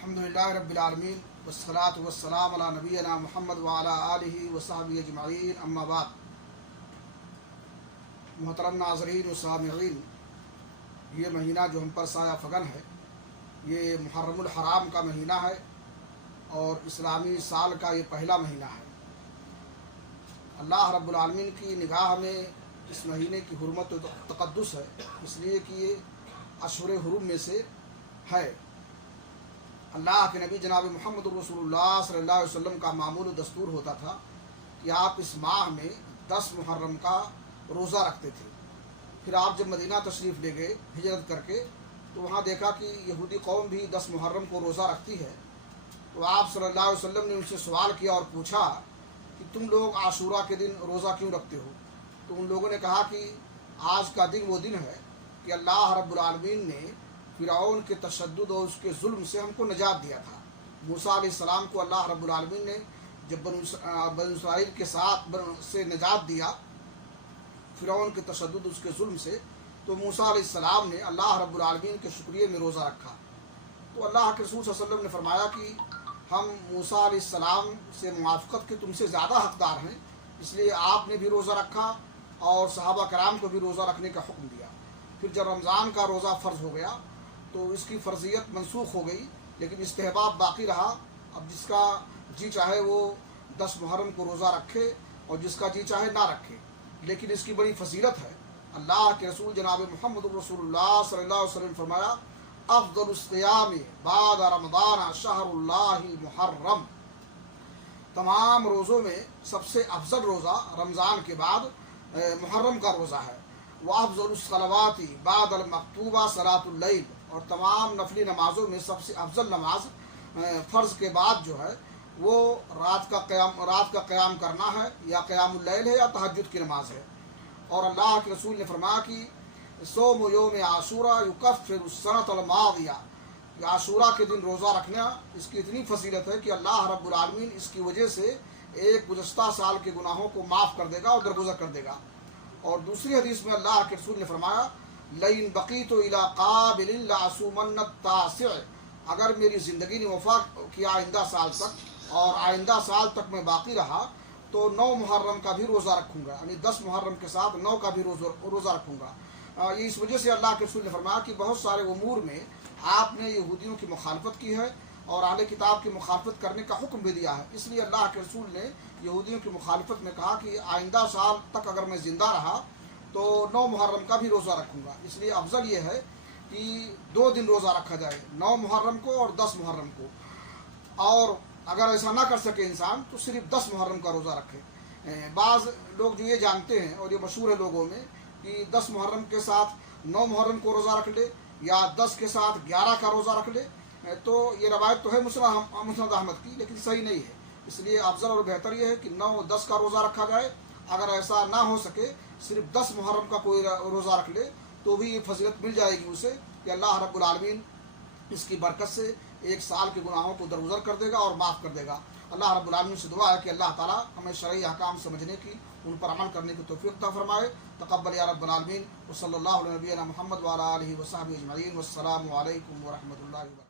الحمدللہ رب العالمین والصلاة والسلام علی نبینا محمد وعلی آلہ وصحبہ اجمعین، اما بعد۔ محترم ناظرین و سامعین، یہ مہینہ جو ہم پر سایہ فگن ہے، یہ محرم الحرام کا مہینہ ہے اور اسلامی سال کا یہ پہلا مہینہ ہے۔ اللہ رب العالمین کی نگاہ میں اس مہینے کی حرمت و تقدس ہے، اس لیے کہ یہ اشہر حرم میں سے ہے۔ اللہ کے نبی جناب محمد رسول اللہ صلی اللہ علیہ وسلم کا معمول و دستور ہوتا تھا کہ آپ اس ماہ میں 10 محرم کا روزہ رکھتے تھے۔ پھر آپ جب مدینہ تشریف لے گئے ہجرت کر کے، تو وہاں دیکھا کہ یہودی قوم بھی 10 محرم کو روزہ رکھتی ہے۔ تو آپ صلی اللہ علیہ وسلم نے ان سے سوال کیا اور پوچھا کہ تم لوگ عاشورہ کے دن روزہ کیوں رکھتے ہو؟ تو ان لوگوں نے کہا کہ آج کا دن وہ دن ہے کہ اللہ رب العالمین نے فرعون کے تشدد اور اس کے ظلم سے ہم کو نجات دیا تھا۔ موسیٰ علیہ السلام کو اللہ رب العالمین نے جب بنو اسرائیل کے ساتھ سے نجات دیا فرعون کے تشدد اس کے ظلم سے، تو موسیٰ علیہ السلام نے اللہ رب العالمین کے شکریہ میں روزہ رکھا۔ تو اللہ کے رسول صلی اللہ علیہ وسلم نے فرمایا کہ ہم موسیٰ علیہ السلام سے موافقت کے تم سے زیادہ حقدار ہیں، اس لیے آپ نے بھی روزہ رکھا اور صحابہ کرام کو بھی روزہ رکھنے کا حکم دیا۔ پھر جب رمضان کا روزہ فرض ہو گیا تو اس کی فرضیت منسوخ ہو گئی، لیکن استحباب باقی رہا۔ اب جس کا جی چاہے وہ 10 محرم کو روزہ رکھے اور جس کا جی چاہے نہ رکھے، لیکن اس کی بڑی فضیلت ہے۔ اللہ کے رسول جناب محمد رسول اللہ صلی اللہ علیہ وسلم نے فرمایا، افضل الصیام بعد رمضان شہر اللہ المحرم، تمام روزوں میں سب سے افضل روزہ رمضان کے بعد محرم کا روزہ ہے۔ وافضل الصلوات بعد المکتوبہ صلاۃ اللیل، اور تمام نفلی نمازوں میں سب سے افضل نماز فرض کے بعد جو ہے وہ رات کا قیام کرنا ہے، یا قیام اللیل ہے یا تہجد کی نماز ہے۔ اور اللہ کے رسول نے فرمایا کہ صوم یوم عاشورہ یکفر السنۃ الماضیہ، عاشورہ کے دن روزہ رکھنا اس کی اتنی فضیلت ہے کہ اللہ رب العالمین اس کی وجہ سے ایک گزشتہ سال کے گناہوں کو معاف کر دے گا اور درگزر کر دے گا۔ اور دوسری حدیث میں اللہ کے رسول نے فرمایا، لئن بقیت الی قابل لأصومن التاسع، اگر میری زندگی نے وفا کیا آئندہ سال تک اور آئندہ سال تک میں باقی رہا تو 9 محرم کا بھی روزہ رکھوں گا، یعنی 10 محرم کے ساتھ 9 کا بھی روزہ رکھوں گا۔ یہ اس وجہ سے اللہ کے رسول نے فرمایا کہ بہت سارے امور میں آپ نے یہودیوں کی مخالفت کی ہے اور اہل کتاب کی مخالفت کرنے کا حکم بھی دیا ہے، اس لیے اللہ کے رسول نے یہودیوں کی مخالفت میں کہا کہ آئندہ سال تک اگر میں زندہ رہا تو 9 محرم کا بھی روزہ رکھوں گا۔ اس لیے افضل یہ ہے کہ 2 دن روزہ رکھا جائے، 9 محرم کو اور 10 محرم کو، اور اگر ایسا نہ کر سکے انسان تو صرف 10 محرم کا روزہ رکھے۔ بعض لوگ جو یہ جانتے ہیں اور یہ مشہور ہے لوگوں میں کہ 10 محرم کے ساتھ 9 محرم کو روزہ رکھ لے یا 10 کے ساتھ 11 کا روزہ رکھ لے، تو یہ روایت تو ہے مسند احمد کی، لیکن صحیح نہیں ہے۔ اس لیے افضل اور بہتر یہ ہے کہ 9 اور 10 کا روزہ رکھا جائے۔ اگر ایسا نہ ہو سکے صرف 10 محرم کا کوئی روزہ رکھ لے تو بھی یہ فضیلت مل جائے گی اسے کہ اللہ رب العالمین اس کی برکت سے ایک سال کے گناہوں کو درگزر کر دے گا اور معاف کر دے گا۔ اللہ رب العالمین سے دعا ہے کہ اللہ تعالیٰ ہمیں شرعی احکام سمجھنے کی، ان پر عمل کرنے کی توفیق عطا فرمائے۔ تقبل یا رب العالمین، وصلی اللہ علیہ نبینا محمد وعلی آلہ وصحبہ اجمعین، والسلام علیکم ورحمۃ اللہ وبرکاتہ۔